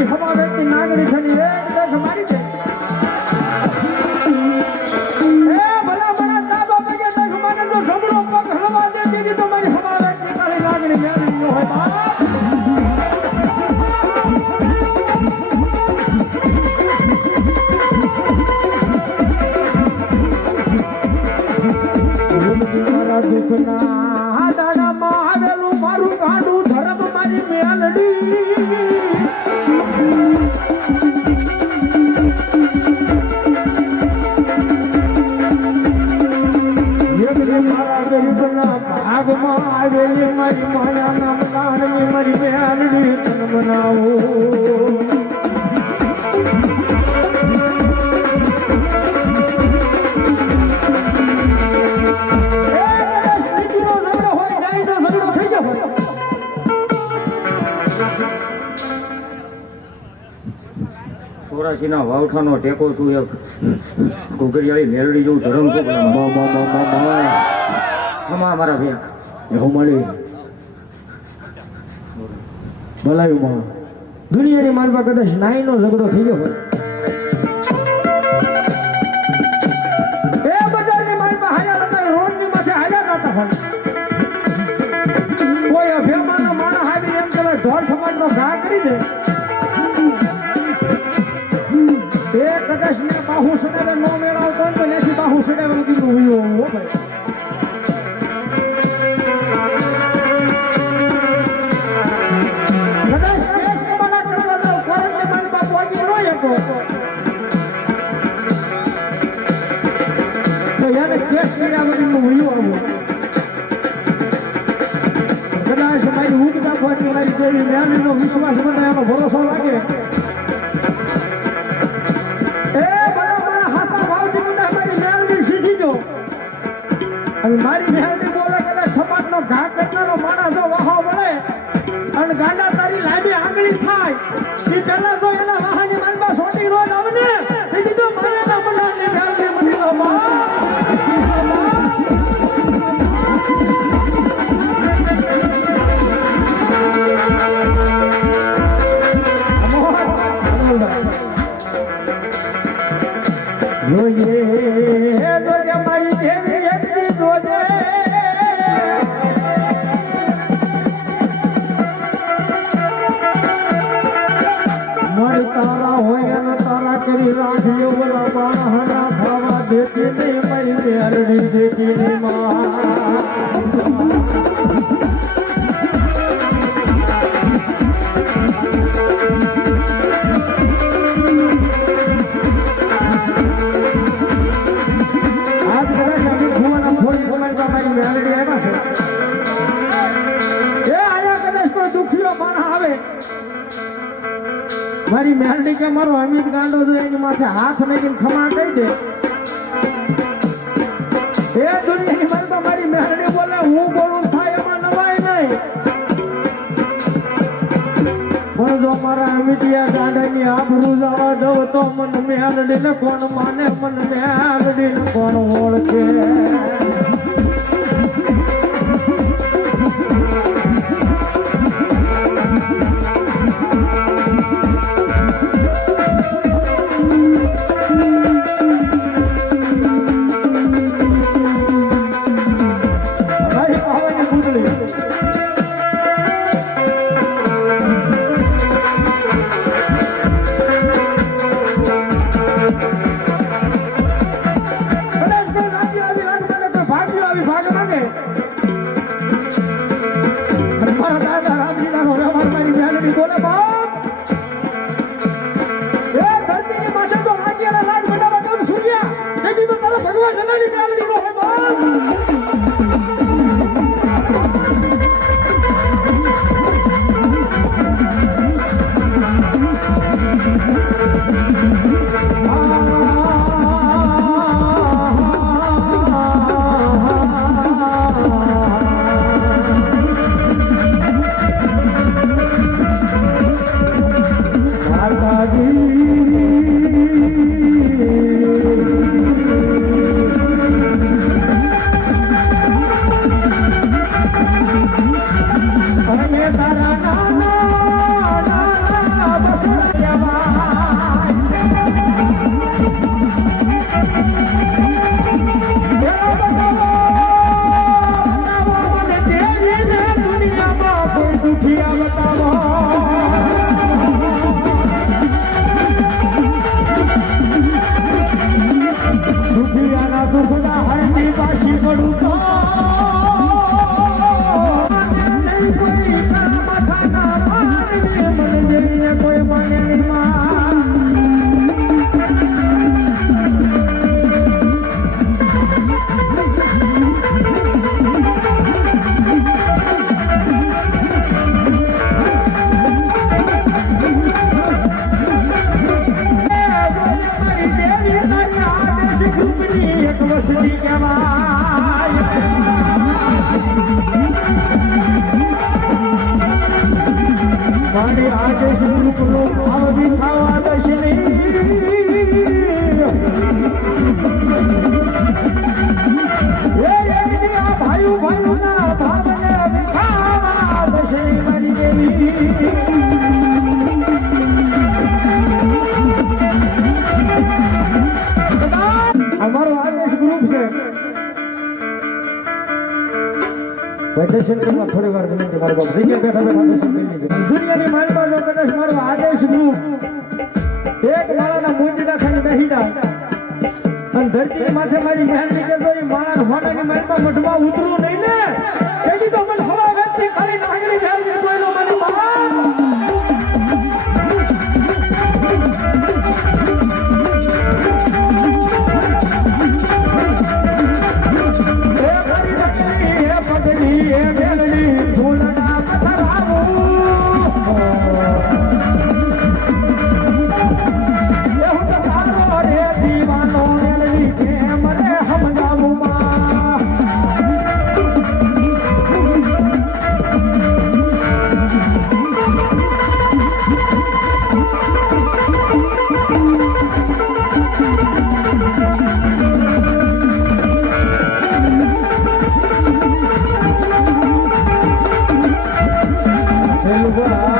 મારી હવા વેચી નાગડી થની એક દસ મારી છે એ ભલા ભલા તાબા પગે દસ મને તો જમણો પગ હલવા દે દીધી તો મારી હવા વેચી તારી નાગડી મેળવી ન હોય બાપ દુઃખના દાડામાં આવેલું મારું ગાંડું ધર્મ મારી મેલડી મારા ગરીબના ભાગમાં આવેલી મારી માયાના મકાનની મારી મેલડી તન બનાવો ચોરાસીના વાવઠાનો ટેકો છું એક ઘોઘરિયાળી મેલડી જેવું ધરમ છું ખમા મારા ભેખ એવું મળી ભલાયું દુનિયાની માનવા કદાચ નાઈનો ઝઘડો થઈ ગયો હોય એ બજારની માનવા હાલ્યા હતા રોડની માથે હાલ્યા હતા હોય કોઈ અભિમાનનો માણસ આવીને એમ કરે ઢોર સમાજનો ઘા કરી દે એ કદાચ ને બાહુ સડાવે નો મેળવતો હોય તો નથી બાહુ સડાવે કીધું હોય હો ભાઈ કદાચ કેસ કમાના કરવા જાવ કોર્ટને માનવા પહોંચી ન શકો તો યાર કેસ કર્યા વગરનું હોય આવું કદાચ મારી ઊંઘ નાખવાની મારી દેવી મેળવીનો વિશ્વાસ મને એનો ભરોસો લાગે મારી મેહરડી બોલે કદાચ સમાજનો ઘા કરનારો માણસ જો વાહો વળે અને ગાંડા તારી લાંબી આંગળી થાય એ પહેલા જો એના વાહાની માનમાં સોટી રોજ આવે ને એ કીધું મારે ના બનાવની મેહરડી મની લો જોઈએ મારી દેવી એકની જોજે મન તારા હોય અને તારા કરી રાખજો બોલા બાણા થવા દેતી નહીં મારી મેરડી દેતી નહીં માં મારી મેલડી કે મારો અમિત ગાંડો જો એની માથે હાથ નાખીને ખમા કહી દે એ દુનિયાની માનતા મારી મેલડી બોલે હું બોલું થાય એમાં નવાય નહીં પણ જો મારા અમિતિયા ગાંડાની આબરૂ જવા દઉં તો મન મેલડી ને કોણ માને મન મેલડી ને કોણ ઓળખે તારા દુખિયા બતાવો દુખિયાના દુખના હરની પાછી પડું તો નહીં કોઈ માથાના મારને મને જઈને કોઈ મને નહીં માં એક વસતી કહેવાય મારી આજે સુખનો ભાવથી ખાવા દશે આ ભાઈ ભાઈના ભાવને ખાવા દશે મારી દેવી અમારો આદેશ ગ્રુપ છે વેકેશન કરવા થોડી વાર વિનંતી મારો બાપ જગ્યા બેઠા બેઠા દર્શન કરી લીધું દુનિયાની માલમાં જો કદાચ મારો આદેશ ગ્રુપ એક માળાના મૂંજડા ખાઈને બેસી જાય અને ધરતી માથે મારી મહેનત કે જો એ માળા હોનાની માલમાં મઢવા ઉતરું નહીં ને તેથી તો મને હવા વ્યક્તિ ખાલી નાગડી ફેરવી કોઈનો મને બાપ Silver